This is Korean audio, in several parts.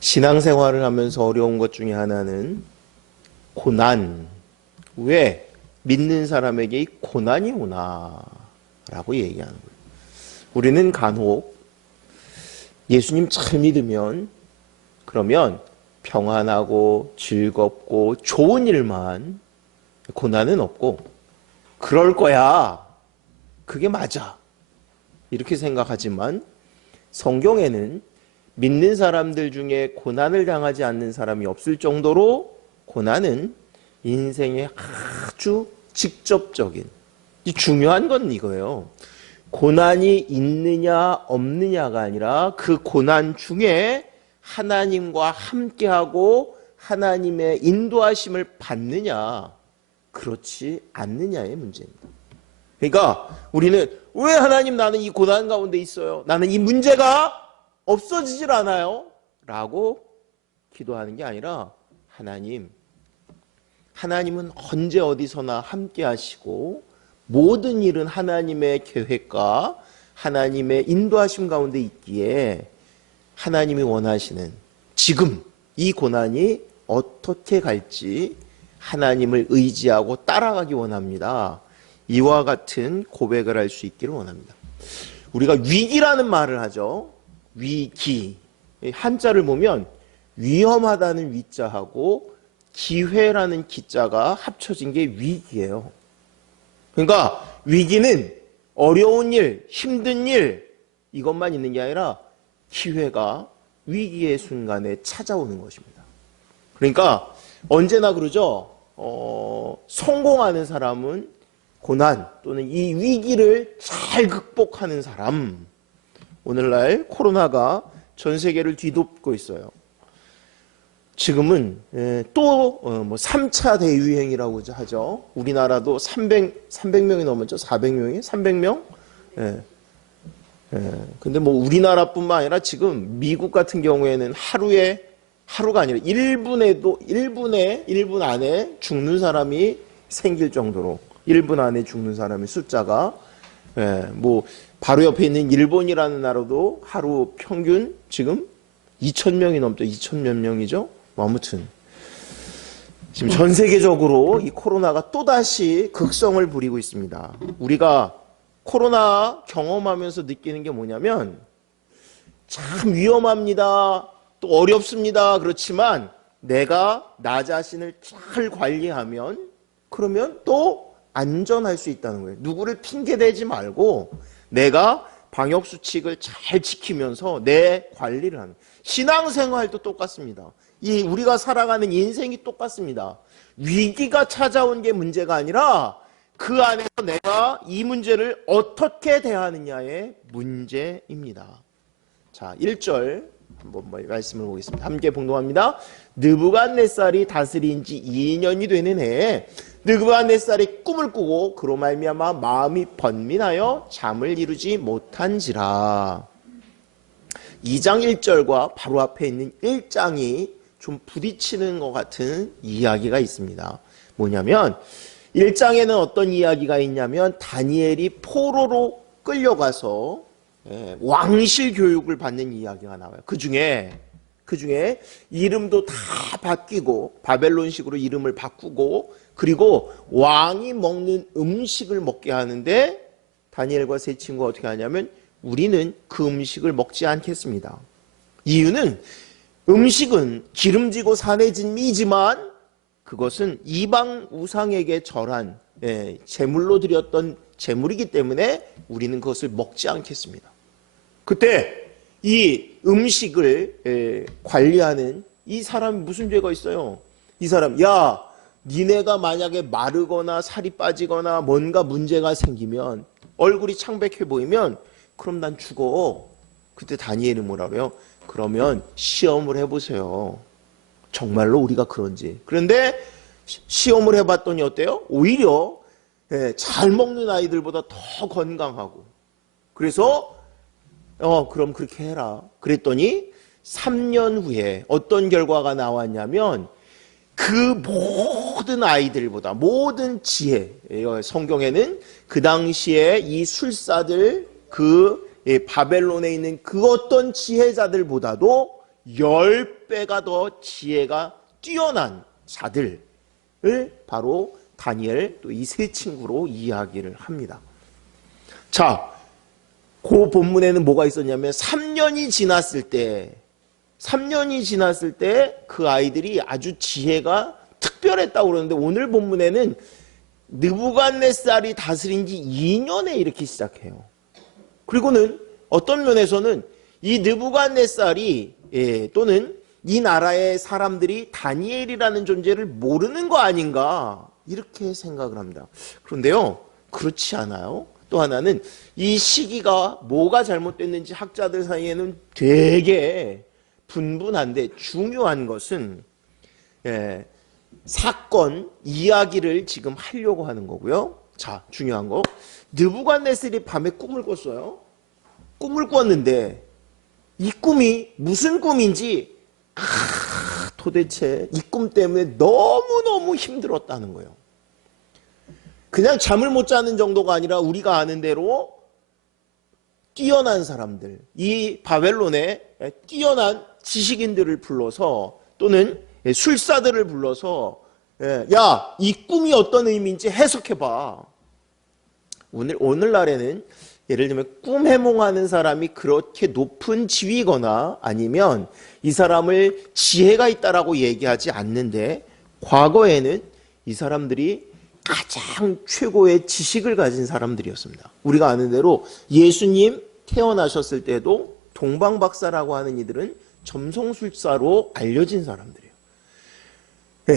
신앙생활을 하면서 어려운 것 중에 하나는 고난. 왜 믿는 사람에게 이 고난이 오나라고 얘기하는 거예요. 우리는 간혹 예수님 잘 믿으면 그러면 평안하고 즐겁고 좋은 일만, 고난은 없고 그럴 거야, 그게 맞아, 이렇게 생각하지만 성경에는 믿는 사람들 중에 고난을 당하지 않는 사람이 없을 정도로 고난은 인생의 아주 직접적인, 중요한 건 이거예요. 고난이 있느냐 없느냐가 아니라 그 고난 중에 하나님과 함께하고 하나님의 인도하심을 받느냐 그렇지 않느냐의 문제입니다. 그러니까 우리는 왜 하나님 나는 이 고난 가운데 있어요, 나는 이 문제가 없어지질 않아요 라고 기도하는 게 아니라 하나님은 언제 어디서나 함께 하시고 모든 일은 하나님의 계획과 하나님의 인도하심 가운데 있기에 하나님이 원하시는 지금 이 고난이 어떻게 갈지 하나님을 의지하고 따라가기 원합니다. 이와 같은 고백을 할 수 있기를 원합니다. 우리가 위기라는 말을 하죠. 위기. 한자를 보면 위험하다는 위자하고 기회라는 기자가 합쳐진 게 위기예요. 그러니까 위기는 어려운 일, 힘든 일 이것만 있는 게 아니라 기회가 위기의 순간에 찾아오는 것입니다. 그러니까 언제나 그러죠. 성공하는 사람은 고난 또는 이 위기를 잘 극복하는 사람. 오늘날 코로나가 전 세계를 뒤덮고 있어요. 지금은 또 3차 대유행이라고 하죠. 우리나라도 300명이 넘었죠. 400명이? 300명? 근데 우리나라뿐만 아니라 지금 미국 같은 경우에는 하루가 아니라 1분 안에 죽는 사람이 생길 정도로 1분 안에 죽는 사람의 숫자가 바로 옆에 있는 일본이라는 나라도 하루 평균 지금 2,000명이 넘죠. 2,000 몇 명이죠. 아무튼 지금 전 세계적으로 이 코로나가 또다시 극성을 부리고 있습니다. 우리가 코로나 경험하면서 느끼는 게 뭐냐면 참 위험합니다. 또 어렵습니다. 그렇지만 내가 나 자신을 잘 관리하면 그러면 또 안전할 수 있다는 거예요. 누구를 핑계대지 말고 내가 방역수칙을 잘 지키면서 내 관리를 하는. 신앙생활도 똑같습니다. 우리가 살아가는 인생이 똑같습니다. 위기가 찾아온 게 문제가 아니라 그 안에서 내가 이 문제를 어떻게 대하느냐의 문제입니다. 자, 1절 한번 말씀을 보겠습니다. 함께 봉독합니다. 느부갓네살이 다스린 지 2년이 되는 해에 느부갓네살이 꿈을 꾸고 그로 말미암아 마음이 번민하여 잠을 이루지 못한지라. 2장 1절과 바로 앞에 있는 1장이 좀 부딪히는 것 같은 이야기가 있습니다. 뭐냐면 1장에는 어떤 이야기가 있냐면 다니엘이 포로로 끌려가서 왕실 교육을 받는 이야기가 나와요. 그 중에 이름도 다 바뀌고 바벨론식으로 이름을 바꾸고 그리고 왕이 먹는 음식을 먹게 하는데 다니엘과 세 친구가 어떻게 하냐면 우리는 그 음식을 먹지 않겠습니다. 이유는 음식은 기름지고 산해진 미지만 그것은 이방 우상에게 절한 제물로 드렸던 제물이기 때문에 우리는 그것을 먹지 않겠습니다. 그때 이 음식을 관리하는 이 사람이 무슨 죄가 있어요? 이 사람, 야, 니네가 만약에 마르거나 살이 빠지거나 뭔가 문제가 생기면 얼굴이 창백해 보이면 그럼 난 죽어. 그때 다니엘이 뭐라 그래요? 그러면 시험을 해보세요. 정말로 우리가 그런지. 그런데 시험을 해봤더니 어때요? 오히려 잘 먹는 아이들보다 더 건강하고. 그래서 그럼 그렇게 해라. 그랬더니 3년 후에 어떤 결과가 나왔냐면 그 모든 아이들보다 모든 지혜, 성경에는 그 당시에 이 술사들 그 바벨론에 있는 그 어떤 지혜자들보다도 10배가 더 지혜가 뛰어난 자들을 바로 다니엘 또 이 세 친구로 이야기를 합니다. 자, 그 본문에는 뭐가 있었냐면 3년이 지났을 때 그 아이들이 아주 지혜가 특별했다고 그러는데 오늘 본문에는 느부갓네살이 다스린 지 2년에 이렇게 시작해요. 그리고는 어떤 면에서는 이 느부갓네살이 또는 이 나라의 사람들이 다니엘이라는 존재를 모르는 거 아닌가 이렇게 생각을 합니다. 그런데요, 그렇지 않아요. 또 하나는 이 시기가 뭐가 잘못됐는지 학자들 사이에는 되게 분분한데 중요한 것은 사건, 이야기를 지금 하려고 하는 거고요. 자, 중요한 거. 느부갓네살이 밤에 꿈을 꿨어요. 꿈을 꿨는데 이 꿈이 무슨 꿈인지 도대체 이 꿈 때문에 너무너무 힘들었다는 거예요. 그냥 잠을 못 자는 정도가 아니라 우리가 아는 대로 뛰어난 사람들, 이 바벨론의 뛰어난 지식인들을 불러서 또는 술사들을 불러서 야, 이 꿈이 어떤 의미인지 해석해봐. 오늘날에는 예를 들면 꿈 해몽하는 사람이 그렇게 높은 지위거나 아니면 이 사람을 지혜가 있다라고 얘기하지 않는데 과거에는 이 사람들이 가장 최고의 지식을 가진 사람들이었습니다. 우리가 아는 대로 예수님 태어나셨을 때도 동방박사라고 하는 이들은 점성술사로 알려진 사람들이에요.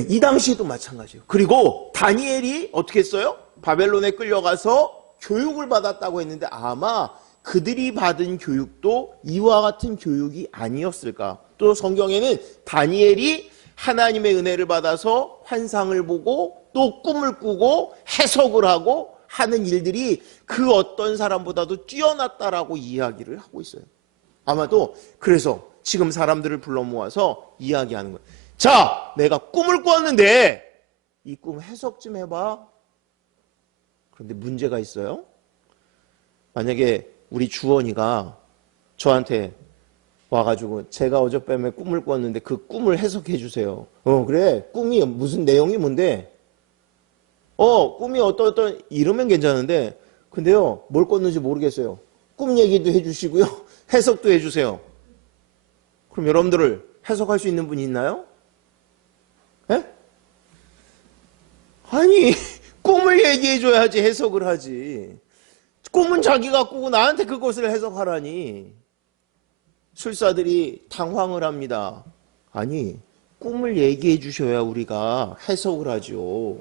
이 당시에도 마찬가지예요. 그리고 다니엘이 어떻게 했어요? 바벨론에 끌려가서 교육을 받았다고 했는데 아마 그들이 받은 교육도 이와 같은 교육이 아니었을까. 또 성경에는 다니엘이 하나님의 은혜를 받아서 환상을 보고 또 꿈을 꾸고 해석을 하고 하는 일들이 그 어떤 사람보다도 뛰어났다라고 이야기를 하고 있어요. 아마도 그래서 지금 사람들을 불러 모아서 이야기하는 거예요. 자, 내가 꿈을 꿨는데 이 꿈 해석 좀 해봐. 그런데 문제가 있어요. 만약에 우리 주원이가 저한테 와가지고 제가 어젯밤에 꿈을 꿨는데 그 꿈을 해석해 주세요. 그래, 꿈이 무슨 내용이 뭔데? 꿈이 어떤 이러면 괜찮은데 근데요, 뭘 꿨는지 모르겠어요. 꿈 얘기도 해주시고요, 해석도 해주세요. 그럼 여러분들을 해석할 수 있는 분이 있나요? 예? 아니, 꿈을 얘기해줘야지 해석을 하지. 꿈은 자기가 꾸고 나한테 그것을 해석하라니. 술사들이 당황을 합니다. 아니, 꿈을 얘기해 주셔야 우리가 해석을 하죠.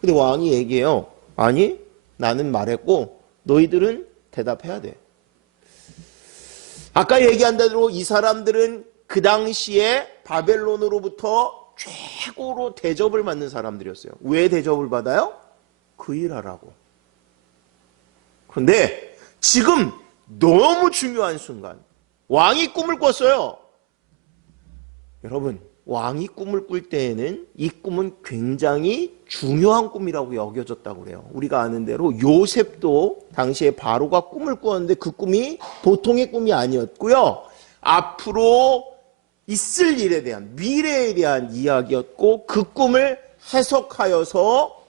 근데 왕이 얘기해요. 아니, 나는 말했고 너희들은 대답해야 돼. 아까 얘기한 대로 이 사람들은 그 당시에 바벨론으로부터 최고로 대접을 받는 사람들이었어요. 왜 대접을 받아요? 그 일하라고. 그런데 지금 너무 중요한 순간 왕이 꿈을 꿨어요. 여러분, 왕이 꿈을 꿀 때에는 이 꿈은 굉장히 중요한 꿈이라고 여겨졌다고 그래요. 우리가 아는 대로 요셉도 당시에 바로가 꿈을 꾸었는데 그 꿈이 보통의 꿈이 아니었고요. 앞으로 있을 일에 대한, 미래에 대한 이야기였고 그 꿈을 해석하여서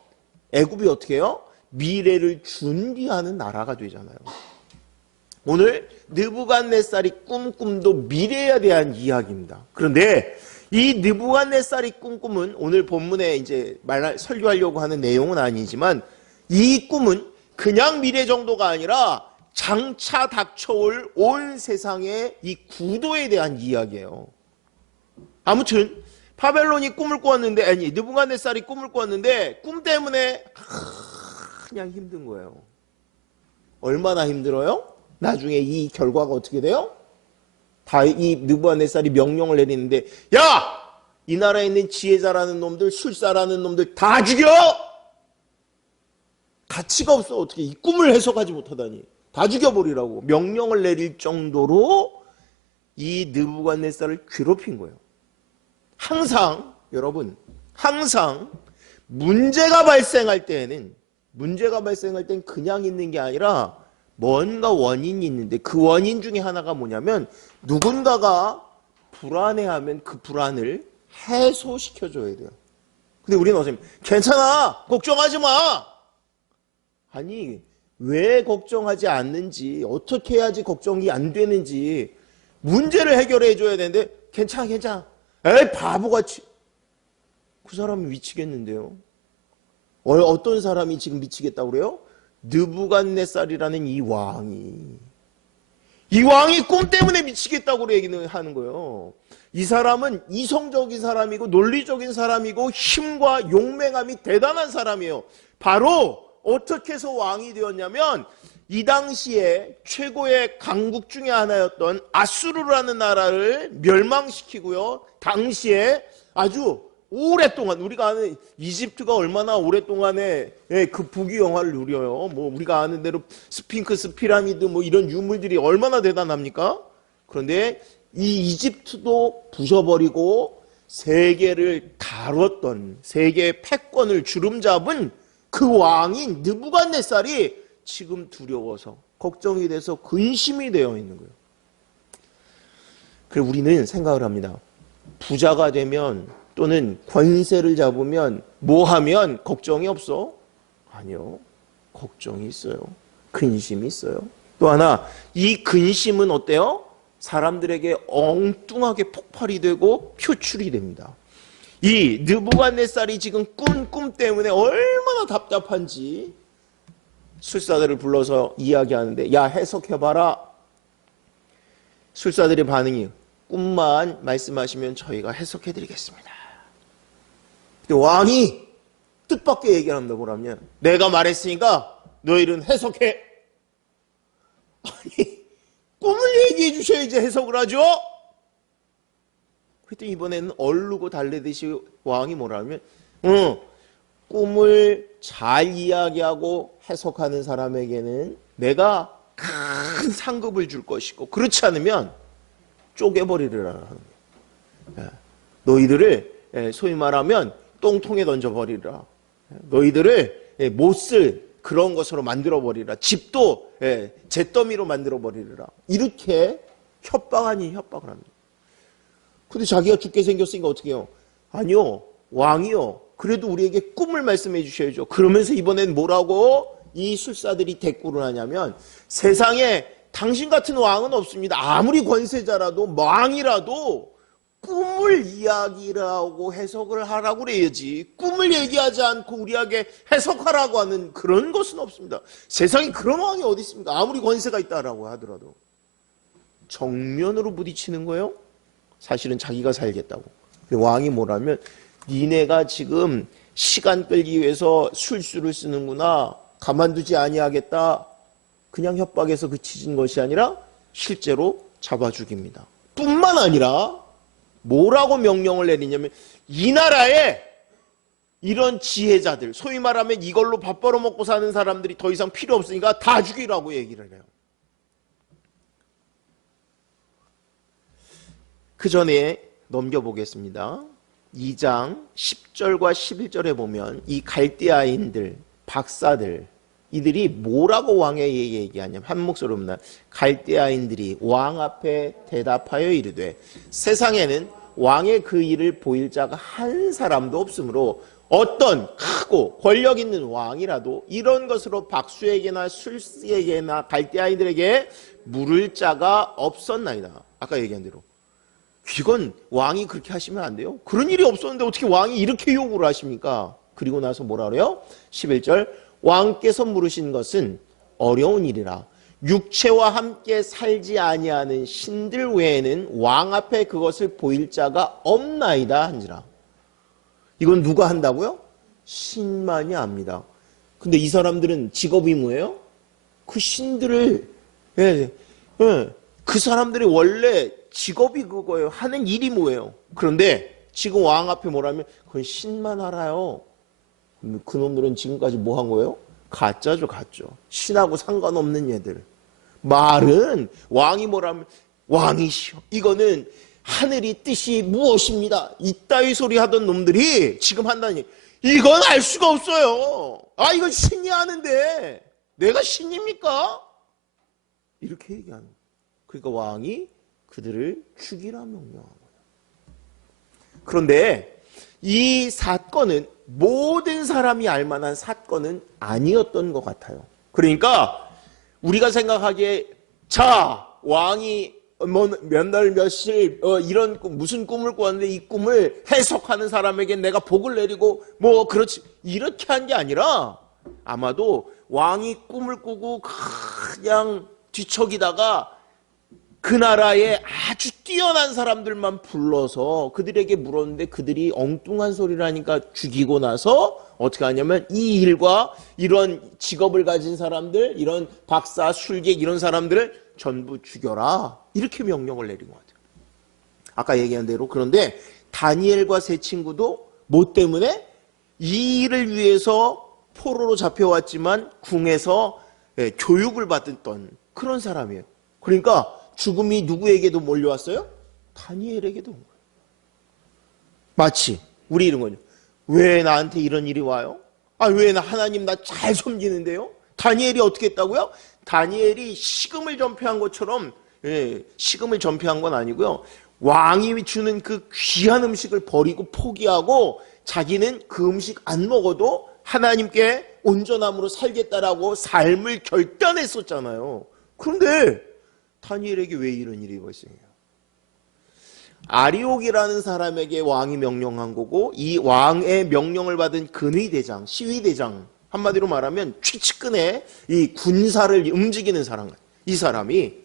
애굽이 어떻게 해요? 미래를 준비하는 나라가 되잖아요. 오늘 느부갓네살이 꿈도 미래에 대한 이야기입니다. 그런데 이 느부갓네살이 꿈은 오늘 본문에 이제 설교하려고 하는 내용은 아니지만 이 꿈은 그냥 미래 정도가 아니라 장차 닥쳐올 온 세상의 이 구도에 대한 이야기예요. 아무튼 바벨론이 꿈을 꾸었는데, 아니 느부갓네살이 꿈을 꾸었는데 꿈 때문에 그냥 힘든 거예요. 얼마나 힘들어요? 나중에 이 결과가 어떻게 돼요? 이 느부갓네살이 명령을 내리는데, 야! 이 나라에 있는 지혜자라는 놈들, 술사라는 놈들 다 죽여! 가치가 없어. 어떻게 이 꿈을 해석하지 못하다니. 다 죽여버리라고 명령을 내릴 정도로 이 느부갓네살을 괴롭힌 거예요. 항상 여러분, 항상 문제가 발생할 때는 그냥 있는 게 아니라 뭔가 원인이 있는데 그 원인 중에 하나가 뭐냐면 누군가가 불안해하면 그 불안을 해소시켜줘야 돼요. 근데 우리는 어쩌면 괜찮아, 걱정하지 마. 아니, 왜 걱정하지 않는지, 어떻게 해야지 걱정이 안 되는지 문제를 해결해 줘야 되는데 괜찮아 괜찮아, 에이 바보같이. 그 사람은 미치겠는데요. 어떤 사람이 지금 미치겠다고 그래요? 느부갓네살이라는 이 왕이 꿈 때문에 미치겠다고 얘기는 하는 거예요. 이 사람은 이성적인 사람이고 논리적인 사람이고 힘과 용맹함이 대단한 사람이에요. 바로 어떻게 해서 왕이 되었냐면 이 당시에 최고의 강국 중에 하나였던 아수르라는 나라를 멸망시키고요. 당시에 아주 오랫동안, 우리가 아는 이집트가 얼마나 오랫동안에 그 부귀영화를 누려요. 뭐 우리가 아는 대로 스핑크스 피라미드 뭐 이런 유물들이 얼마나 대단합니까? 그런데 이 이집트도 부셔버리고 세계를 다뤘던, 세계의 패권을 주름잡은 그 왕인 느부갓네살이 지금 두려워서 걱정이 돼서 근심이 되어 있는 거예요. 그래서 우리는 생각을 합니다. 부자가 되면 또는 권세를 잡으면 뭐 하면 걱정이 없어? 아니요. 걱정이 있어요. 근심이 있어요. 또 하나, 이 근심은 어때요? 사람들에게 엉뚱하게 폭발이 되고 표출이 됩니다. 이 느부갓네살이 지금 꾼 꿈 때문에 얼마나 답답한지 술사들을 불러서 이야기하는데, 야, 해석해봐라. 술사들의 반응이, 꿈만 말씀하시면 저희가 해석해드리겠습니다. 근데 왕이 뜻밖의 얘기를 합니다. 뭐라면, 내가 말했으니까 너희는 해석해. 아니, 꿈을 얘기해 주셔야지 해석을 하죠. 그랬더니 이번에는 얼르고 달래듯이 왕이 뭐라면, 꿈을 잘 이야기하고 해석하는 사람에게는 내가 큰 상급을 줄 것이고, 그렇지 않으면 쪼개버리리라 하는 거예요. 너희들을 소위 말하면 똥통에 던져버리라. 너희들을 못 쓸 그런 것으로 만들어버리라. 집도 잿더미로 만들어버리라. 이렇게 협박 아닌 협박을 합니다. 근데 자기가 죽게 생겼으니까 어떻게 해요? 아니요, 왕이요, 그래도 우리에게 꿈을 말씀해 주셔야죠. 그러면서 이번엔 뭐라고 이 술사들이 대꾸를 하냐면, 세상에 당신 같은 왕은 없습니다. 아무리 권세자라도 왕이라도 꿈을 이야기하고 해석을 하라고 그래야지, 꿈을 얘기하지 않고 우리에게 해석하라고 하는 그런 것은 없습니다. 세상에 그런 왕이 어디 있습니까? 아무리 권세가 있다라고 하더라도. 정면으로 부딪히는 거예요. 사실은 자기가 살겠다고. 왕이 뭐라면, 니네가 지금 시간 끌기 위해서 술수를 쓰는구나, 가만두지 아니하겠다, 그냥 협박해서 그치진 것이 아니라 실제로 잡아 죽입니다. 뿐만 아니라 뭐라고 명령을 내리냐면, 이 나라에 이런 지혜자들, 소위 말하면 이걸로 밥 벌어먹고 사는 사람들이 더 이상 필요 없으니까 다 죽이라고 얘기를 해요. 그 전에 넘겨보겠습니다. 2장 10절과 11절에 보면 이 갈대아인들, 박사들, 이들이 뭐라고 왕에게 얘기하냐면, 한 목소리로 묻나, 갈대아인들이 왕 앞에 대답하여 이르되, 세상에는 왕의 그 일을 보일 자가 한 사람도 없으므로 어떤 크고 권력 있는 왕이라도 이런 것으로 박수에게나 술수에게나 갈대아인들에게 물을 자가 없었나이다. 아까 얘기한 대로. 이건 왕이 그렇게 하시면 안 돼요. 그런 일이 없었는데 어떻게 왕이 이렇게 요구를 하십니까? 그리고 나서 뭐라 그래요? 11절, 왕께서 물으신 것은 어려운 일이라 육체와 함께 살지 아니하는 신들 외에는 왕 앞에 그것을 보일 자가 없나이다 한지라. 이건 누가 한다고요? 신만이 압니다. 근데 이 사람들은 직업이 뭐예요? 그 신들을, 그 사람들이 원래 직업이 그거예요. 하는 일이 뭐예요? 그런데 지금 왕 앞에 뭐라면, 그건 신만 알아요. 그놈들은 지금까지 뭐 한 거예요? 가짜죠, 가짜. 신하고 상관없는 얘들. 말은 왕이 뭐라면, 왕이시여, 이거는 하늘이 뜻이 무엇입니다, 이따위 소리 하던 놈들이 지금 한다니, 이건 알 수가 없어요. 아, 이건 신이 하는데 내가 신입니까? 이렇게 얘기하는 거예요. 그러니까 왕이 그들을 죽이라 명령한 거예요. 그런데 이 사건은 모든 사람이 알만한 사건은 아니었던 것 같아요. 그러니까 우리가 생각하기에 자 왕이 몇 날 며칠 이런 무슨 꿈을 꾸었는데 이 꿈을 해석하는 사람에게 내가 복을 내리고 뭐 그렇지 이렇게 한 게 아니라 아마도 왕이 꿈을 꾸고 그냥 뒤척이다가 그 나라에 아주 뛰어난 사람들만 불러서 그들에게 물었는데 그들이 엉뚱한 소리를 하니까 죽이고 나서 어떻게 하냐면 이 일과 이런 직업을 가진 사람들, 이런 박사, 술객 이런 사람들을 전부 죽여라. 이렇게 명령을 내린 것 같아요. 아까 얘기한 대로. 그런데 다니엘과 세 친구도 뭐 때문에? 이 일을 위해서 포로로 잡혀왔지만 궁에서 교육을 받았던 그런 사람이에요. 그러니까 죽음이 누구에게도 몰려왔어요? 다니엘에게도 온 거예요. 마치 우리 이런 거죠. 왜 나한테 이런 일이 와요? 왜 나 하나님 나 잘 섬기는데요? 다니엘이 어떻게 했다고요? 다니엘이 식음을 전폐한 것처럼 식음을 전폐한 건 아니고요. 왕이 주는 그 귀한 음식을 버리고 포기하고 자기는 그 음식 안 먹어도 하나님께 온전함으로 살겠다라고 삶을 결단했었잖아요. 그런데 다니엘에게 왜 이런 일이 발생해요? 아리옥이라는 사람에게 왕이 명령한 거고 이 왕의 명령을 받은 근위대장, 시위대장 한마디로 말하면 최측근의 이 군사를 움직이는 사람 이 사람이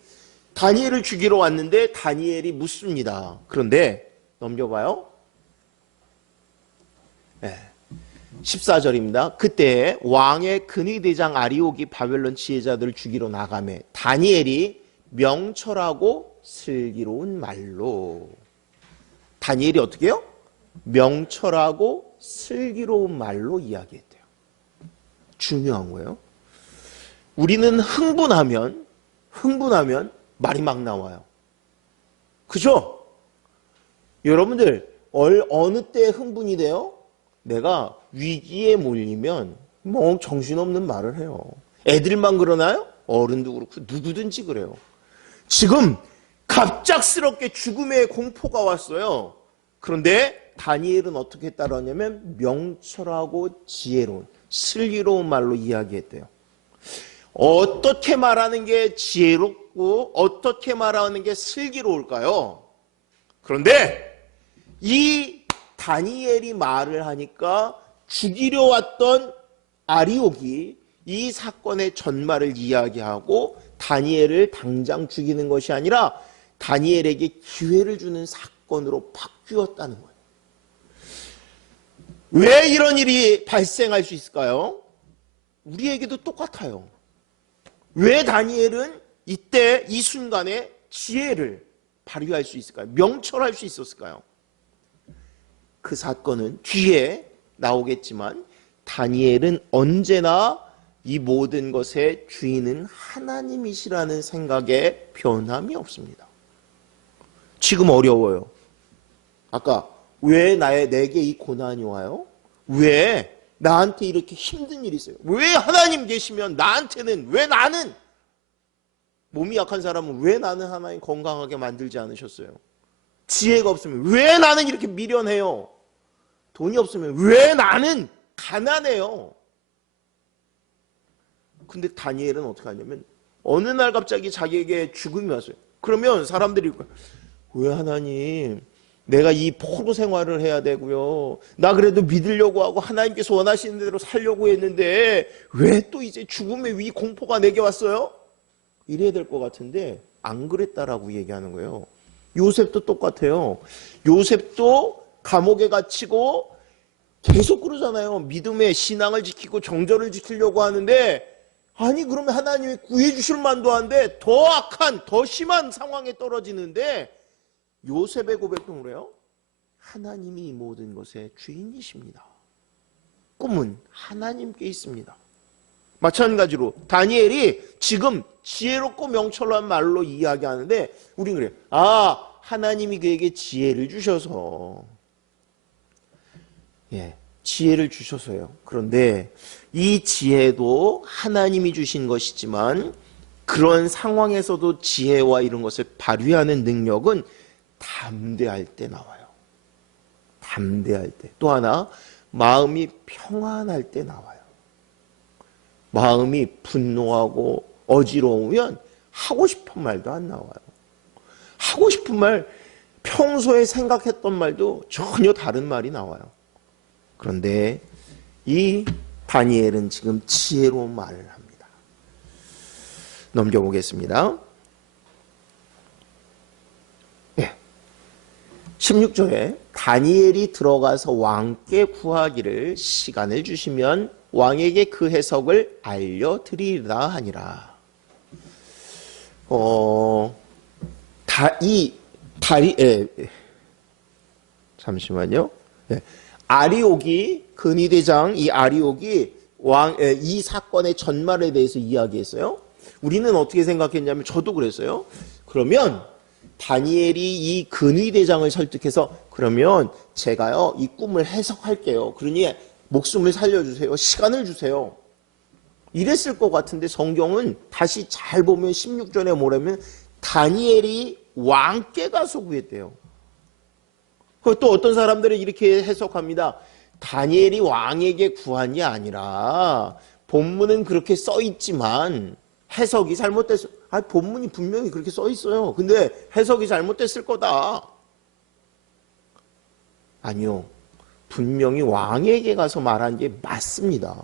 다니엘을 죽이러 왔는데 다니엘이 묻습니다. 그런데 넘겨봐요. 14절입니다. 그때 왕의 근위대장 아리옥이 바벨론 지혜자들을 죽이러 나가매 다니엘이 명철하고 슬기로운 말로 다니엘이 어떻게 해요? 명철하고 슬기로운 말로 이야기했대요. 중요한 거예요. 우리는 흥분하면 말이 막 나와요. 그죠? 여러분들 어느 때 흥분이 돼요? 내가 위기에 몰리면 뭐 정신없는 말을 해요. 애들만 그러나요? 어른도 그렇고 누구든지 그래요. 지금 갑작스럽게 죽음의 공포가 왔어요. 그런데 다니엘은 어떻게 했다라냐면 명철하고 지혜로운 슬기로운 말로 이야기했대요. 어떻게 말하는 게 지혜롭고 어떻게 말하는 게 슬기로울까요? 그런데 이 다니엘이 말을 하니까 죽이려 왔던 아리옥이 이 사건의 전말을 이야기하고 다니엘을 당장 죽이는 것이 아니라 다니엘에게 기회를 주는 사건으로 바뀌었다는 거예요. 왜 이런 일이 발생할 수 있을까요? 우리에게도 똑같아요. 왜 다니엘은 이때 이 순간에 지혜를 발휘할 수 있을까요? 명철할 수 있었을까요? 그 사건은 뒤에 나오겠지만 다니엘은 언제나 이 모든 것의 주인은 하나님이시라는 생각에 변함이 없습니다. 지금 어려워요. 아까 왜 내게 이 고난이 와요? 왜 나한테 이렇게 힘든 일이 있어요? 왜 하나님 계시면 나한테는 왜 나는 몸이 약한 사람은 왜 나는 하나님 건강하게 만들지 않으셨어요? 지혜가 없으면 왜 나는 이렇게 미련해요? 돈이 없으면 왜 나는 가난해요? 근데 다니엘은 어떻게 하냐면 어느 날 갑자기 자기에게 죽음이 왔어요. 그러면 사람들이 왜 하나님 내가 이 포로 생활을 해야 되고요. 나 그래도 믿으려고 하고 하나님께서 원하시는 대로 살려고 했는데 왜 또 이제 죽음의 위 공포가 내게 왔어요? 이래야 될 것 같은데 안 그랬다라고 얘기하는 거예요. 요셉도 똑같아요. 요셉도 감옥에 갇히고 계속 그러잖아요. 믿음의 신앙을 지키고 정절을 지키려고 하는데 아니 그러면 하나님이 구해주실 만도 한데 더 악한 더 심한 상황에 떨어지는데 요셉의 고백도 그래요. 하나님이 이 모든 것의 주인이십니다. 꿈은 하나님께 있습니다. 마찬가지로 다니엘이 지금 지혜롭고 명철한 말로 이야기하는데 우린 그래요. 하나님이 그에게 지혜를 주셔서 지혜를 주셔서요. 그런데 이 지혜도 하나님이 주신 것이지만 그런 상황에서도 지혜와 이런 것을 발휘하는 능력은 담대할 때 나와요. 담대할 때. 또 하나, 마음이 평안할 때 나와요. 마음이 분노하고 어지러우면 하고 싶은 말도 안 나와요. 하고 싶은 말, 평소에 생각했던 말도 전혀 다른 말이 나와요. 그런데 이 다니엘은 지금 지혜로운 말을 합니다. 넘겨보겠습니다. 16절에 다니엘이 들어가서 왕께 구하기를 시간을 주시면 왕에게 그 해석을 알려드리리라 하니라. 잠시만요. 아리옥이 근위대장 이 아리옥이 이 사건의 전말에 대해서 이야기했어요. 우리는 어떻게 생각했냐면 저도 그랬어요. 그러면 다니엘이 이 근위대장을 설득해서 그러면 제가요 이 꿈을 해석할게요. 그러니 목숨을 살려주세요. 시간을 주세요. 이랬을 것 같은데 성경은 다시 잘 보면 16절에 뭐라면 다니엘이 왕께 가서 구했대요. 또 어떤 사람들은 이렇게 해석합니다. 다니엘이 왕에게 구한 게 아니라 본문은 그렇게 써 있지만 해석이 잘못됐어요. 본문이 분명히 그렇게 써 있어요. 근데 해석이 잘못됐을 거다. 아니요. 분명히 왕에게 가서 말한 게 맞습니다.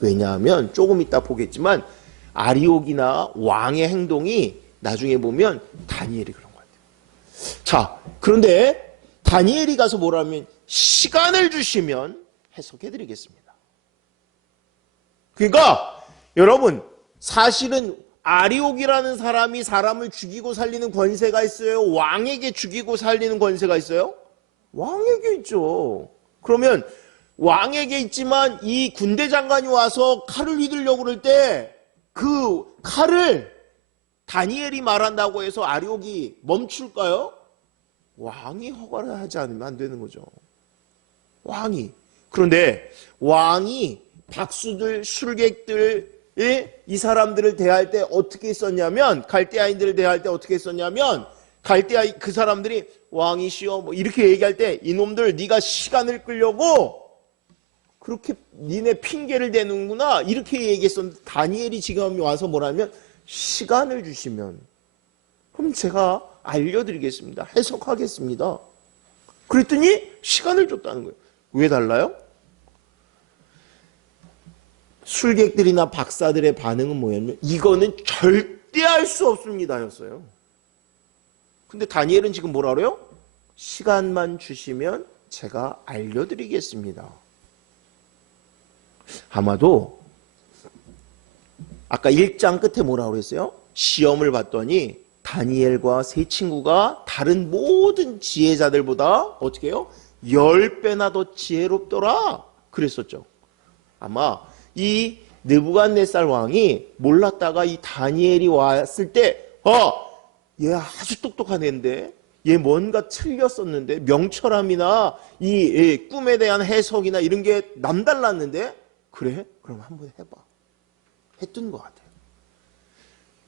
왜냐하면 조금 이따 보겠지만 아리옥이나 왕의 행동이 나중에 보면 다니엘이 그런 거예요. 자, 그런데 다니엘이 가서 뭐라면 시간을 주시면 해석해드리겠습니다. 그러니까 여러분 사실은 아리옥이라는 사람이 사람을 죽이고 살리는 권세가 있어요? 왕에게 죽이고 살리는 권세가 있어요? 왕에게 있죠. 그러면 왕에게 있지만 이 군대 장관이 와서 칼을 휘두르려고 그럴 때 그 칼을 다니엘이 말한다고 해서 아리옥이 멈출까요? 왕이 허가를 하지 않으면 안 되는 거죠. 왕이. 그런데 왕이 박수들, 술객들, 이 사람들을 대할 때 어떻게 했었냐면 갈대아인들을 대할 때 어떻게 했었냐면 갈대아 그 사람들이 왕이시여 뭐 이렇게 얘기할 때 이놈들 네가 시간을 끌려고 그렇게 니네 핑계를 대는구나 이렇게 얘기했었는데 다니엘이 지금 와서 뭐라면 시간을 주시면 그럼 제가 알려드리겠습니다. 해석하겠습니다. 그랬더니 시간을 줬다는 거예요. 왜 달라요? 술객들이나 박사들의 반응은 뭐였냐면 이거는 절대 할 수 없습니다 였어요. 근데 다니엘은 지금 뭐라 그래요? 시간만 주시면 제가 알려드리겠습니다. 아마도 아까 1장 끝에 뭐라고 그랬어요? 시험을 봤더니 다니엘과 세 친구가 다른 모든 지혜자들보다 어떻게 해요? 10배나 더 지혜롭더라 그랬었죠. 아마 이 느부갓네살 왕이 몰랐다가 이 다니엘이 왔을 때 얘 아주 똑똑한 애인데 얘 뭔가 틀렸었는데 명철함이나 이 꿈에 대한 해석이나 이런 게 남달랐는데 그래? 그럼 한번 해봐. 했던 것 같아요.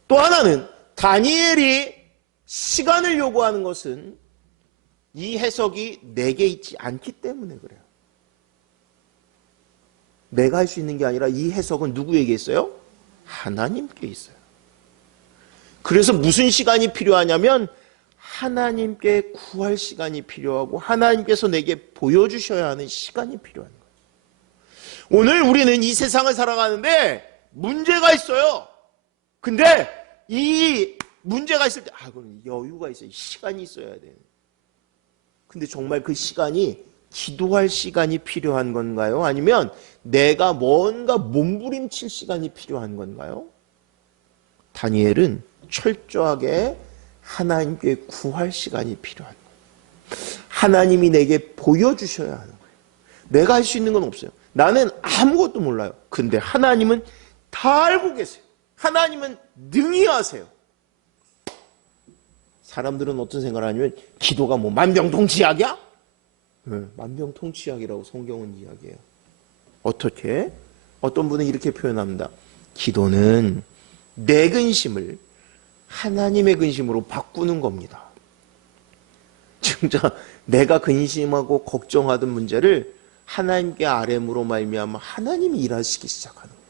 또 하나는 다니엘이 시간을 요구하는 것은 이 해석이 내게 있지 않기 때문에 그래요. 내가 할 수 있는 게 아니라 이 해석은 누구에게 있어요? 하나님께 있어요. 그래서 무슨 시간이 필요하냐면 하나님께 구할 시간이 필요하고 하나님께서 내게 보여주셔야 하는 시간이 필요한 거예요. 오늘 우리는 이 세상을 살아가는데 문제가 있어요. 근데 이 문제가 있을 때 그럼 여유가 있어요. 시간이 있어야 돼요. 근데 정말 그 시간이 기도할 시간이 필요한 건가요? 아니면 내가 뭔가 몸부림칠 시간이 필요한 건가요? 다니엘은 철저하게 하나님께 구할 시간이 필요한 거예요. 하나님이 내게 보여주셔야 하는 거예요. 내가 할 수 있는 건 없어요. 나는 아무것도 몰라요. 근데 하나님은 다 알고 계세요. 하나님은 능히 아세요. 사람들은 어떤 생각을 하냐면 기도가 뭐 만병통치약이야? 네, 만병통치약이라고 성경은 이야기해요. 어떻게? 어떤 분은 이렇게 표현합니다. 기도는 내 근심을 하나님의 근심으로 바꾸는 겁니다. 진짜 내가 근심하고 걱정하던 문제를 하나님께 아뢰므로 말미암아 하나님이 일하시기 시작하는 거예요.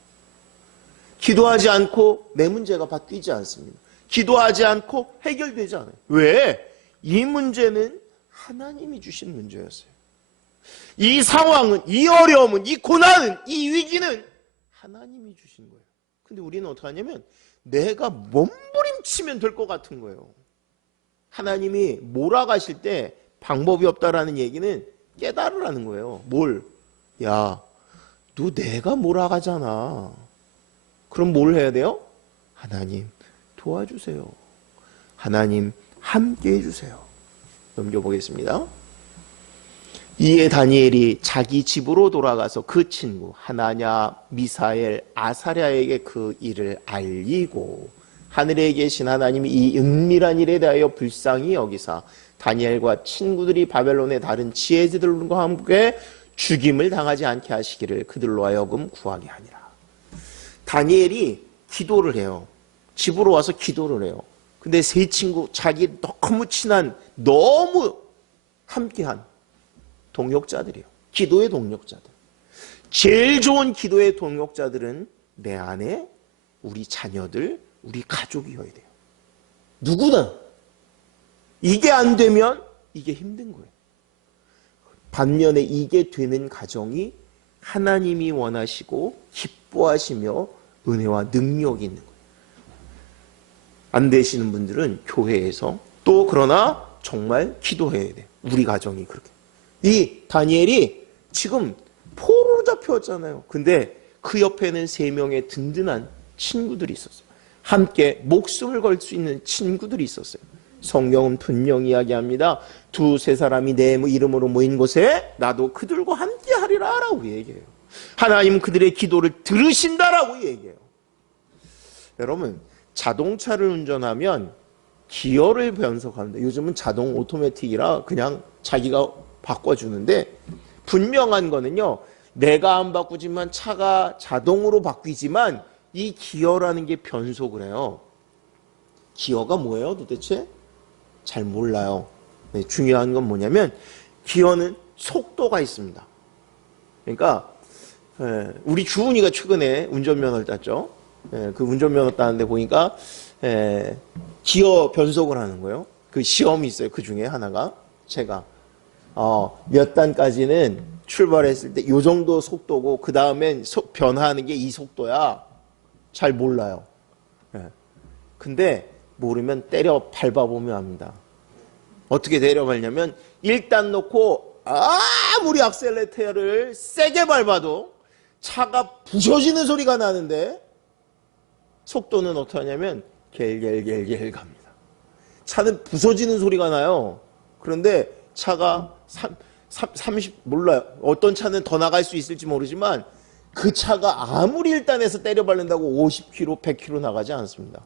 기도하지 않고 내 문제가 바뀌지 않습니다. 기도하지 않고 해결되지 않아요. 왜? 이 문제는 하나님이 주신 문제였어요. 이 상황은, 이 어려움은, 이 고난은, 이 위기는 하나님이 주신 거예요. 근데 우리는 어떻게 하냐면 내가 몸부림치면 될 것 같은 거예요. 하나님이 몰아가실 때 방법이 없다라는 얘기는 깨달으라는 거예요. 뭘? 야, 너 내가 몰아가잖아. 그럼 뭘 해야 돼요? 하나님 도와주세요. 하나님 함께 해주세요. 넘겨보겠습니다. 이에 다니엘이 자기 집으로 돌아가서 그 친구 하나냐, 미사엘, 아사랴에게 그 일을 알리고 하늘에 계신 하나님이 이 은밀한 일에 대하여 불쌍히 여기사 다니엘과 친구들이 바벨론의 다른 지혜자들과 함께 죽임을 당하지 않게 하시기를 그들로 하여금 구하게 하니라. 다니엘이 기도를 해요. 집으로 와서 기도를 해요. 근데 세 친구, 자기 너무 친한, 너무 함께한 동역자들이에요. 기도의 동역자들. 제일 좋은 기도의 동역자들은 내 안에 우리 자녀들, 우리 가족이어야 돼요. 누구나. 이게 안 되면 이게 힘든 거예요. 반면에 이게 되는 가정이 하나님이 원하시고 기뻐하시며 은혜와 능력이 있는 거예요. 안 되시는 분들은 교회에서 또 그러나 정말 기도해야 돼요. 우리 가정이 그렇게. 이 다니엘이 지금 포로로 잡혀왔잖아요. 근데 그 옆에는 3명의 든든한 친구들이 있었어요. 함께 목숨을 걸 수 있는 친구들이 있었어요. 성경은 분명히 이야기합니다. 2-3 사람이 내 이름으로 모인 곳에 나도 그들과 함께 하리라 라고 얘기해요. 하나님은 그들의 기도를 들으신다라고 얘기해요. 여러분, 자동차를 운전하면 기어를 변속합니다. 요즘은 자동 오토매틱이라 그냥 자기가 바꿔주는데, 분명한 거는요, 내가 안 바꾸지만 차가 자동으로 바뀌지만 이 기어라는 게 변속을 해요. 기어가 뭐예요 도대체? 잘 몰라요. 네, 중요한 건 뭐냐면 기어는 속도가 있습니다. 그러니까 우리 주은이가 최근에 운전면허를 땄죠. 그 운전면허 따는데 보니까 기어 변속을 하는 거예요. 그 시험이 있어요. 그 중에 하나가 제가 몇 단까지는 출발했을 때 이 정도 속도고 그 다음엔 변화하는 게 이 속도야. 잘 몰라요. 근데 모르면 때려 밟아보면 압니다. 어떻게 때려 밟냐면 1단 놓고 아무리 악셀레이터를 세게 밟아도 차가 부서지는 소리가 나는데 속도는 어떻게 하냐면 겔겔겔겔 갑니다. 차는 부서지는 소리가 나요. 그런데 차가 30 몰라요. 어떤 차는 더 나갈 수 있을지 모르지만 그 차가 아무리 1단에서 때려 밟는다고 50km, 100km 나가지 않습니다.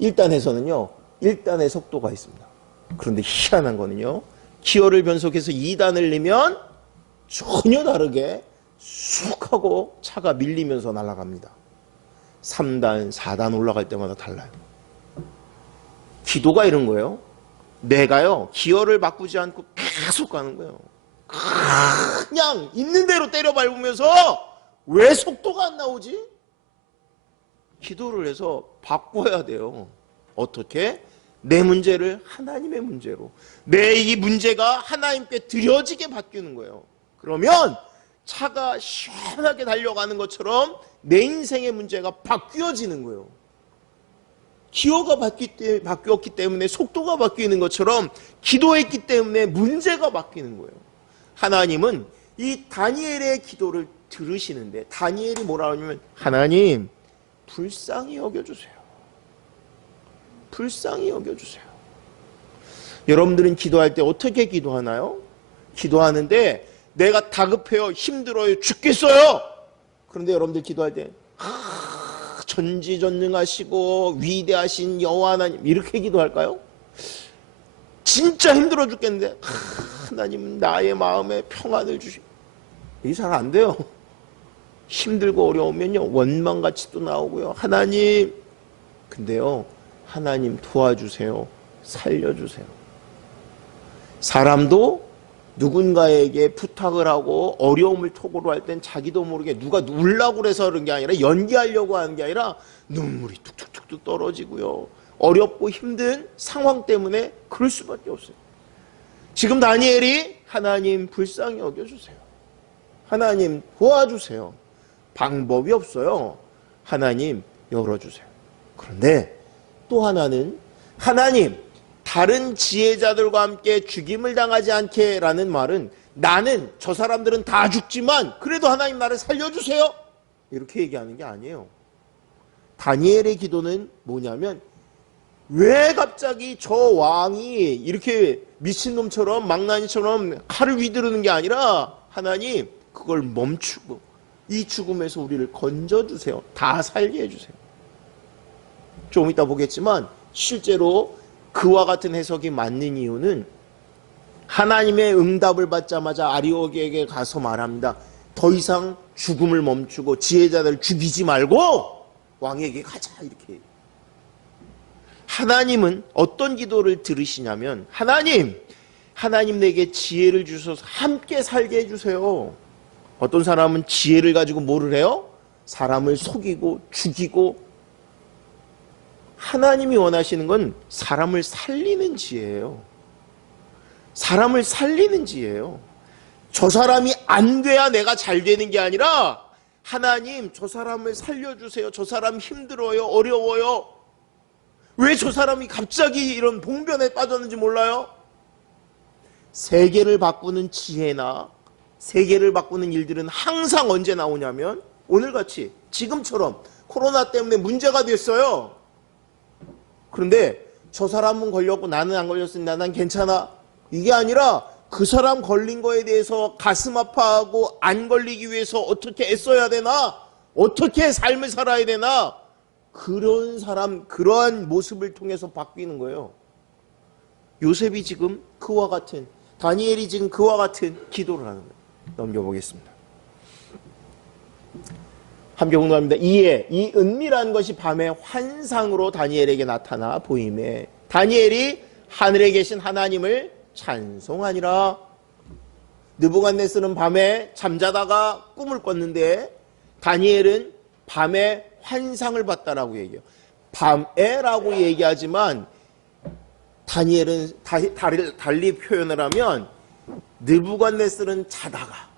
1단에서는요. 1단의 속도가 있습니다. 그런데 희한한 거는요. 기어를 변속해서 2단을 내면 전혀 다르게 쑥 하고 차가 밀리면서 날아갑니다. 3단, 4단 올라갈 때마다 달라요. 기도가 이런 거예요. 내가요. 기어를 바꾸지 않고 계속 가는 거예요. 그냥 있는 대로 때려 밟으면서 왜 속도가 안 나오지? 기도를 해서 바꿔야 돼요. 어떻게? 내 문제를 하나님의 문제로, 내 이 문제가 하나님께 드려지게 바뀌는 거예요. 그러면 차가 시원하게 달려가는 것처럼 내 인생의 문제가 바뀌어지는 거예요. 기어가 바뀌었기 때문에 속도가 바뀌는 것처럼 기도했기 때문에 문제가 바뀌는 거예요. 하나님은 이 다니엘의 기도를 들으시는데 다니엘이 뭐라 하냐면 하나님 불쌍히 여겨주세요. 불쌍히 여겨주세요. 여러분들은 기도할 때 어떻게 기도하나요? 기도하는데 내가 다급해요. 힘들어요. 죽겠어요. 그런데 여러분들 기도할 때 전지전능하시고 위대하신 여호와 하나님 이렇게 기도할까요? 진짜 힘들어 죽겠는데 하나님 나의 마음에 평안을 주시. 이게 잘 안 돼요. 힘들고 어려우면요 원망같이 또 나오고요. 하나님 근데요, 하나님 도와주세요. 살려주세요. 사람도 누군가에게 부탁을 하고 어려움을 토로를 할 땐 자기도 모르게 누가 울라고 그래서 그런 게 아니라 연기하려고 하는 게 아니라 눈물이 툭툭툭툭 떨어지고요. 어렵고 힘든 상황 때문에 그럴 수밖에 없어요. 지금 다니엘이 하나님 불쌍히 여겨주세요. 하나님 도와주세요. 방법이 없어요. 하나님 열어주세요. 그런데 또 하나는 하나님 다른 지혜자들과 함께 죽임을 당하지 않게 라는 말은 나는 저 사람들은 다 죽지만 그래도 하나님 나를 살려주세요. 이렇게 얘기하는 게 아니에요. 다니엘의 기도는 뭐냐면 왜 갑자기 저 왕이 이렇게 미친놈처럼 망나니처럼 칼을 휘두르는 게 아니라 하나님 그걸 멈추고 이 죽음에서 우리를 건져주세요. 다 살게 해주세요. 좀 이따 보겠지만 실제로 그와 같은 해석이 맞는 이유는 하나님의 응답을 받자마자 아리옥에게 가서 말합니다. 더 이상 죽음을 멈추고 지혜자들을 죽이지 말고 왕에게 가자 이렇게. 하나님은 어떤 기도를 들으시냐면 하나님 내게 지혜를 주셔서 함께 살게 해주세요. 어떤 사람은 지혜를 가지고 뭐를 해요? 사람을 속이고 죽이고. 하나님이 원하시는 건 사람을 살리는 지혜예요. 사람을 살리는 지혜예요. 저 사람이 안 돼야 내가 잘 되는 게 아니라 하나님 저 사람을 살려주세요. 저 사람 힘들어요. 어려워요. 왜 저 사람이 갑자기 이런 봉변에 빠졌는지 몰라요? 세계를 바꾸는 지혜나 세계를 바꾸는 일들은 항상 언제 나오냐면 오늘같이 지금처럼 코로나 때문에 문제가 됐어요. 그런데 저 사람은 걸렸고 나는 안 걸렸으니까 난 괜찮아. 이게 아니라 그 사람 걸린 거에 대해서 가슴 아파하고 안 걸리기 위해서 어떻게 애써야 되나? 어떻게 삶을 살아야 되나? 그런 사람, 그러한 모습을 통해서 바뀌는 거예요. 요셉이 지금 그와 같은, 다니엘이 지금 그와 같은 기도를 하는 거예요. 넘겨보겠습니다. 함께 공부합니다. 이에 이 은밀한 것이 밤에 환상으로 다니엘에게 나타나 보임에 다니엘이 하늘에 계신 하나님을 찬송하니라. 느부갓네살은 밤에 잠자다가 꿈을 꿨는데 다니엘은 밤에 환상을 봤다라고 얘기해요. 밤에라고 얘기하지만 다니엘은 달리 표현을 하면 느부갓네살은 자다가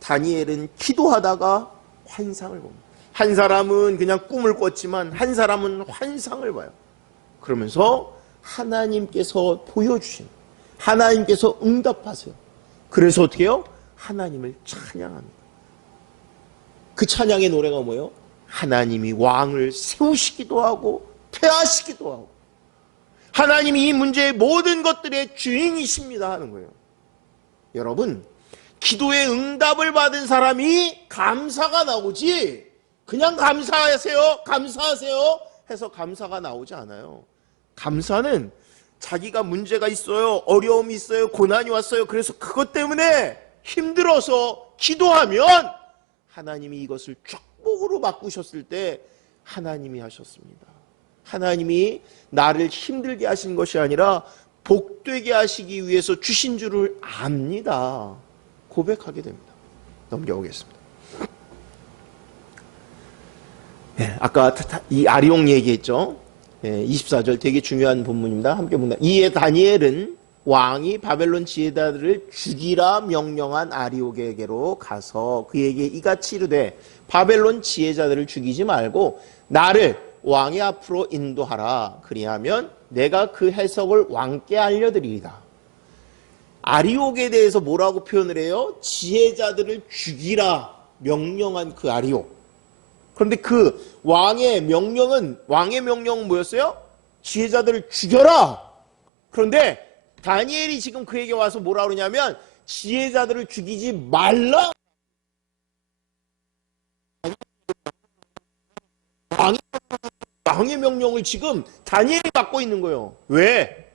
다니엘은 기도하다가 환상을 봅니다. 한 사람은 그냥 꿈을 꿨지만 한 사람은 환상을 봐요. 그러면서 하나님께서 보여주신, 하나님께서 응답하세요. 그래서 어떻게 해요? 하나님을 찬양합니다. 그 찬양의 노래가 뭐예요? 하나님이 왕을 세우시기도 하고 퇴하시기도 하고 하나님이 이 문제의 모든 것들의 주인이십니다 하는 거예요. 여러분, 기도의 응답을 받은 사람이 감사가 나오지 그냥 감사하세요 해서 감사가 나오지 않아요. 감사는 자기가 문제가 있어요, 어려움이 있어요, 고난이 왔어요, 그래서 그것 때문에 힘들어서 기도하면 하나님이 이것을 축복으로 바꾸셨을 때 하나님이 하셨습니다. 하나님이 나를 힘들게 하신 것이 아니라 복되게 하시기 위해서 주신 줄을 압니다. 고백하게 됩니다. 넘겨오겠습니다. 네, 아까 이 아리옥 얘기했죠. 24절 되게 중요한 본문입니다. 함께 봅니다. 이에 다니엘은 왕이 바벨론 지혜자들을 죽이라 명령한 아리옥에게로 가서 그에게 이같이 이르되 바벨론 지혜자들을 죽이지 말고 나를 왕의 앞으로 인도하라. 그리하면 내가 그 해석을 왕께 알려드리리다. 아리옥에 대해서 뭐라고 표현을 해요? 지혜자들을 죽이라 명령한 그 아리옥. 그런데 그 왕의 명령은 뭐였어요? 지혜자들을 죽여라. 그런데 다니엘이 지금 그에게 와서 뭐라 그러냐면 지혜자들을 죽이지 말라. 왕의 명령을 지금 다니엘이 받고 있는 거예요. 왜?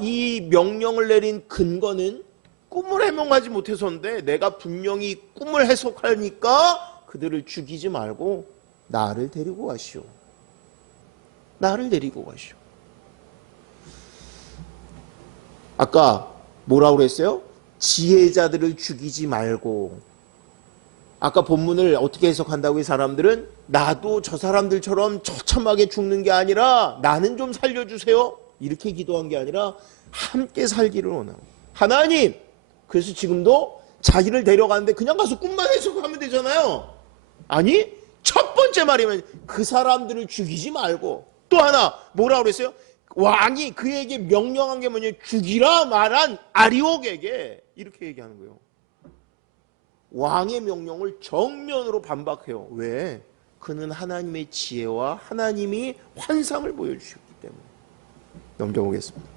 이 명령을 내린 근거는 꿈을 해몽하지 못해서인데 내가 분명히 꿈을 해석하니까 그들을 죽이지 말고 나를 데리고 가시오. 나를 데리고 가시오. 아까 뭐라고 그랬어요? 지혜자들을 죽이지 말고. 아까 본문을 어떻게 해석한다고 이 사람들은? 나도 저 사람들처럼 처참하게 죽는 게 아니라 나는 좀 살려주세요. 이렇게 기도한 게 아니라 함께 살기를 원하고. 하나님, 그래서 지금도 자기를 데려가는데 그냥 가서 꿈만 해석하면 되잖아요. 아니, 첫 번째 말이면 그 사람들을 죽이지 말고, 또 하나 뭐라고 그랬어요? 왕이 그에게 명령한 게 뭐냐? 죽이라 말한 아리옥에게 이렇게 얘기하는 거예요. 왕의 명령을 정면으로 반박해요. 왜? 그는 하나님의 지혜와 하나님이 환상을 보여주셨기 때문에. 넘겨보겠습니다.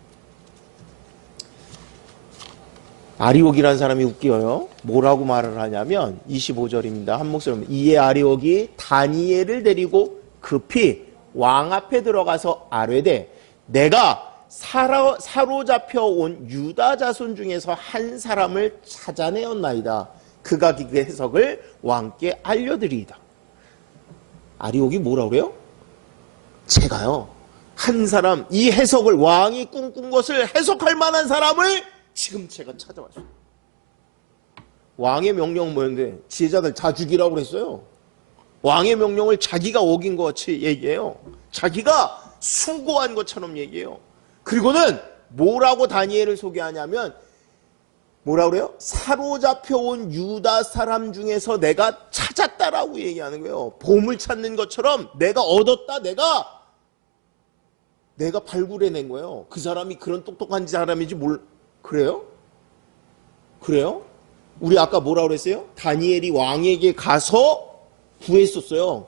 아리옥이라는 사람이 웃겨요. 뭐라고 말을 하냐면 25절입니다. 한 목소리입니다. 이에 아리옥이 다니엘을 데리고 급히 왕 앞에 들어가서 아뢰되 내가 사로잡혀 온 유다 자손 중에서 한 사람을 찾아내었나이다. 그가 그 해석을 왕께 알려드리이다. 아리옥이 뭐라고 그래요? 제가요, 한 사람, 이 해석을, 왕이 꿈꾼 것을 해석할 만한 사람을 지금 제가 찾아왔어요. 왕의 명령은 뭐였는데 지혜자들 다 죽이라고 그랬어요. 왕의 명령을 자기가 어긴 것 같이 얘기해요. 자기가 수고한 것처럼 얘기해요. 그리고는 뭐라고 다니엘을 소개하냐면 뭐라고 그래요? 사로잡혀 온 유다 사람 중에서 내가 찾았다라고 얘기하는 거예요. 보물 찾는 것처럼 내가 얻었다, 내가 발굴해낸 거예요. 그 사람이 그런 똑똑한 사람인지 그래요? 그래요? 우리 아까 뭐라고 그랬어요? 다니엘이 왕에게 가서 구했었어요.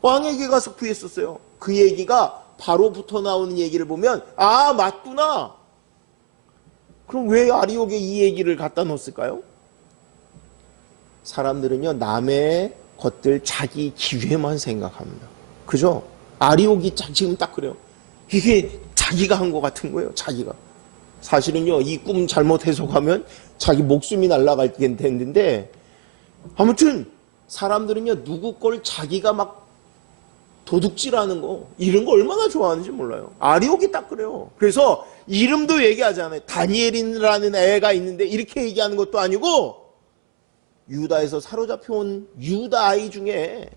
왕에게 가서 구했었어요. 그 얘기가 바로 붙어 나오는 얘기를 보면 아, 맞구나. 그럼 왜 아리옥에 이 얘기를 갖다 놓았을까요? 사람들은요, 남의 것들 자기 기회만 생각합니다. 그죠? 아리옥이 지금 딱 그래요. 이게 자기가 한 것 같은 거예요. 자기가. 사실은요, 이 꿈 잘못 해석하면 자기 목숨이 날아갈 텐데, 아무튼 사람들은요, 누구 걸 자기가 막 도둑질하는 거, 이런 거 얼마나 좋아하는지 몰라요. 아리옥이 딱 그래요. 그래서 이름도 얘기하잖아요. 다니엘이라는 애가 있는데 이렇게 얘기하는 것도 아니고 유다에서 사로잡혀 온 유다 아이 중에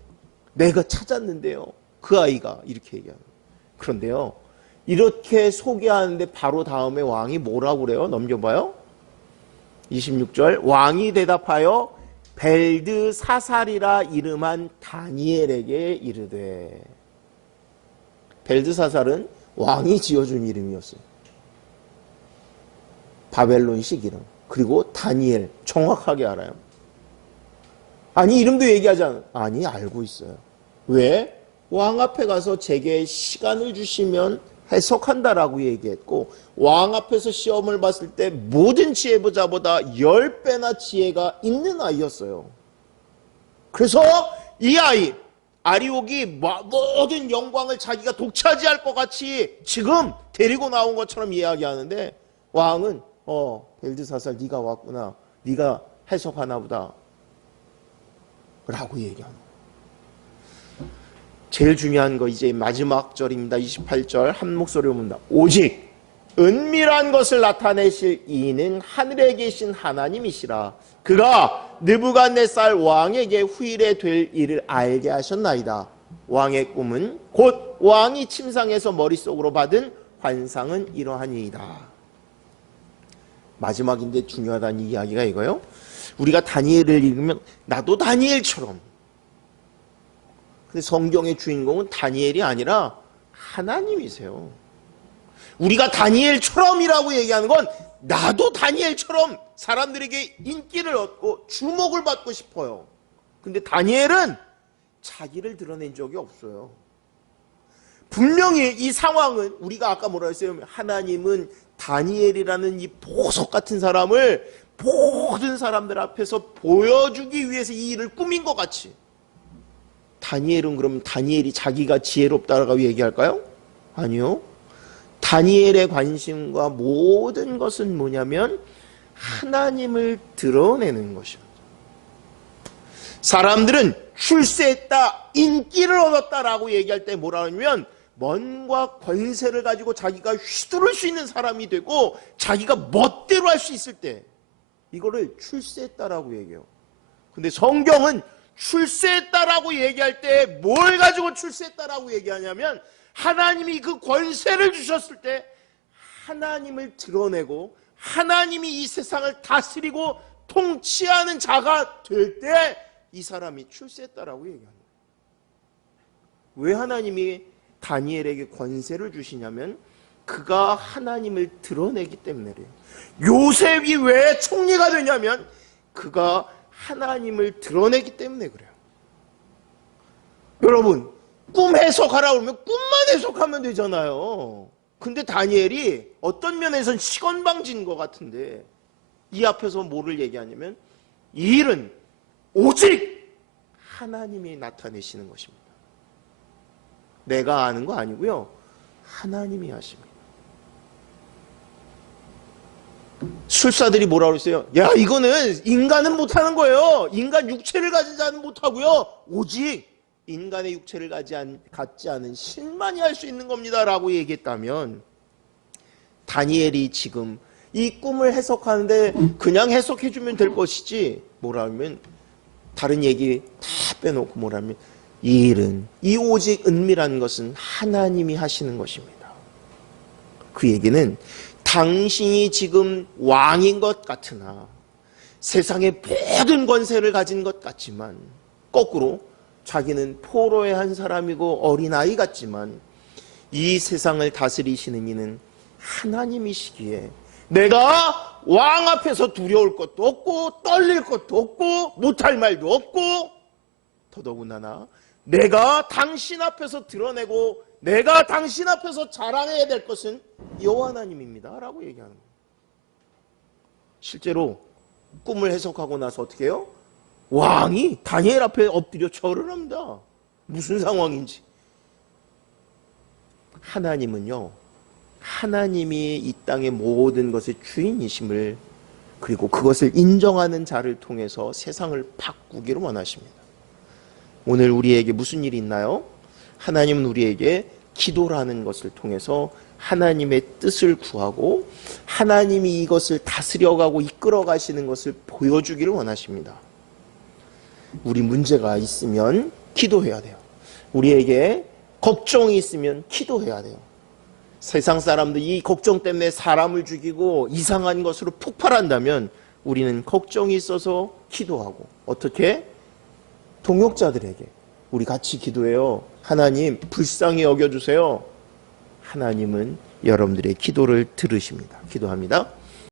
내가 찾았는데요, 그 아이가 이렇게 얘기하는 거예요. 그런데요, 이렇게 소개하는데 바로 다음에 왕이 뭐라고 그래요? 넘겨봐요. 26절 왕이 대답하여 벨드사살이라 이름한 다니엘에게 이르되. 벨드사살은 왕이 지어준 이름이었어요. 바벨론식 이름. 그리고 다니엘, 정확하게 알아요. 아니, 이름도 얘기하지 않아요. 아니, 알고 있어요. 왜? 왕 앞에 가서 제게 시간을 주시면 해석한다라고 얘기했고, 왕 앞에서 시험을 봤을 때 모든 지혜자보다 10배나 지혜가 있는 아이였어요. 그래서 이 아이 아리옥이 모든 영광을 자기가 독차지할 것 같이 지금 데리고 나온 것처럼 이야기하는데, 왕은 벨드사살 네가 왔구나, 네가 해석하나 보다 라고 얘기합니다. 제일 중요한 거 이제 마지막 절입니다. 28절 한 목소리로 묻는다. 오직 은밀한 것을 나타내실 이는 하늘에 계신 하나님이시라. 그가 느부갓네살 왕에게 후일에 될 일을 알게 하셨나이다. 왕의 꿈은 곧 왕이 침상에서 머릿속으로 받은 환상은 이러하니이다. 마지막인데 중요하다는 이야기가 이거요. 우리가 다니엘을 읽으면 나도 다니엘처럼. 근데 성경의 주인공은 다니엘이 아니라 하나님이세요. 우리가 다니엘처럼이라고 얘기하는 건 나도 다니엘처럼 사람들에게 인기를 얻고 주목을 받고 싶어요. 근데 다니엘은 자기를 드러낸 적이 없어요. 분명히 이 상황은 우리가 아까 뭐라 했어요? 하나님은 다니엘이라는 이 보석 같은 사람을 모든 사람들 앞에서 보여주기 위해서 이 일을 꾸민 것 같이. 다니엘은 그럼 다니엘이 자기가 지혜롭다라고 얘기할까요? 아니요. 다니엘의 관심과 모든 것은 뭐냐면 하나님을 드러내는 것입니다. 사람들은 출세했다, 인기를 얻었다라고 얘기할 때 뭐라 하냐면 뭔가 권세를 가지고 자기가 휘두를 수 있는 사람이 되고 자기가 멋대로 할 수 있을 때 이거를 출세했다라고 얘기해요. 근데 성경은 출세했다라고 얘기할 때 뭘 가지고 출세했다라고 얘기하냐면 하나님이 그 권세를 주셨을 때 하나님을 드러내고 하나님이 이 세상을 다스리고 통치하는 자가 될 때 이 사람이 출세했다라고 얘기합니다. 왜 하나님이 다니엘에게 권세를 주시냐면 그가 하나님을 드러내기 때문에 그래요. 요셉이 왜 총리가 되냐면 그가 하나님을 드러내기 때문에 그래요. 여러분, 꿈 해석하라 그러면 꿈만 해석하면 되잖아요. 근데 다니엘이 어떤 면에서는 시건방진 것 같은데 이 앞에서 뭐를 얘기하냐면 이 일은 오직 하나님이 나타내시는 것입니다. 내가 아는 거 아니고요. 하나님이 하십니다. 술사들이 뭐라고 그랬어요? 야, 이거는 인간은 못하는 거예요. 인간 육체를 가진 자는 못하고요. 오직 인간의 육체를 갖지 않은 신만이 할 수 있는 겁니다 라고 얘기했다면 다니엘이 지금 이 꿈을 해석하는데 그냥 해석해주면 될 것이지 뭐라 하면 다른 얘기 다 빼놓고 뭐라 하면 이 일은 이 오직 은밀한 것은 하나님이 하시는 것입니다. 그 얘기는 당신이 지금 왕인 것 같으나 세상의 모든 권세를 가진 것 같지만 거꾸로 자기는 포로의 한 사람이고 어린아이 같지만 이 세상을 다스리시는 이는 하나님이시기에 내가 왕 앞에서 두려울 것도 없고 떨릴 것도 없고 못할 말도 없고 더더군다나 내가 당신 앞에서 드러내고 내가 당신 앞에서 자랑해야 될 것은 여호와 하나님입니다 라고 얘기하는 거예요. 실제로 꿈을 해석하고 나서 어떻게 해요? 왕이 다니엘 앞에 엎드려 절을 합니다. 무슨 상황인지. 하나님은요, 하나님이 이 땅의 모든 것의 주인이심을 그리고 그것을 인정하는 자를 통해서 세상을 바꾸기를 원하십니다. 오늘 우리에게 무슨 일이 있나요? 하나님은 우리에게 기도라는 것을 통해서 하나님의 뜻을 구하고 하나님이 이것을 다스려가고 이끌어가시는 것을 보여주기를 원하십니다. 우리 문제가 있으면 기도해야 돼요. 우리에게 걱정이 있으면 기도해야 돼요. 세상 사람들 이 걱정 때문에 사람을 죽이고 이상한 것으로 폭발한다면 우리는 걱정이 있어서 기도하고 어떻게? 동역자들에게 우리 같이 기도해요. 하나님 불쌍히 여겨주세요. 하나님은 여러분들의 기도를 들으십니다. 기도합니다.